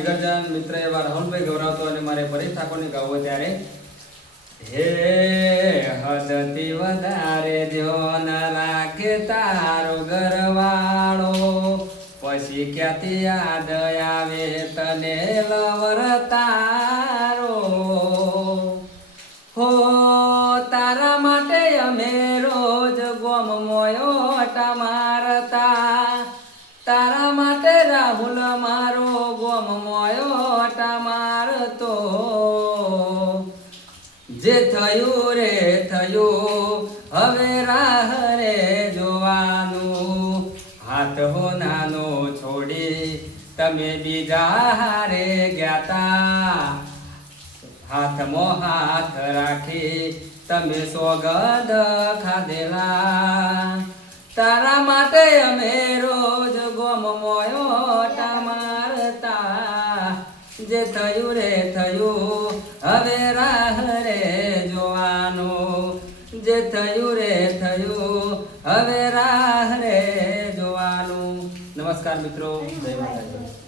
જીગરજાન મિત્ર એવા રાહુલભાઈ ગૌરાવતો અને મારે પરેશ ઠાકોરની ગાવો ત્યારે હે હદથી વધારે ધ્યાન રાખે તારો ઘરવાળો પછી ક્યાંથી યાદ આવે તને લવર તારો હો તારા માટે અમે રોજ ગોમ મોયોટા મારતા તારા માટે રાહુલ મારો ગોમ મોયોટા મારતો જે થયું રે થયું હવે રાહ રે જોવાનું હાથ હો નાનો છોડી તમે બીજા હારે ગ્યાતા હાથમાં હાથ રાખી તમે સોગંદ ખાધેલા તારા માટે અમે રોજ ગોમ મોયોટા મારતા જે થયું રે થયું હવે રાહ રે જોવાનું જે થયું રે થયું હવે રાહ રે જોવાનું. નમસ્કાર મિત્રો, જય માતાજી.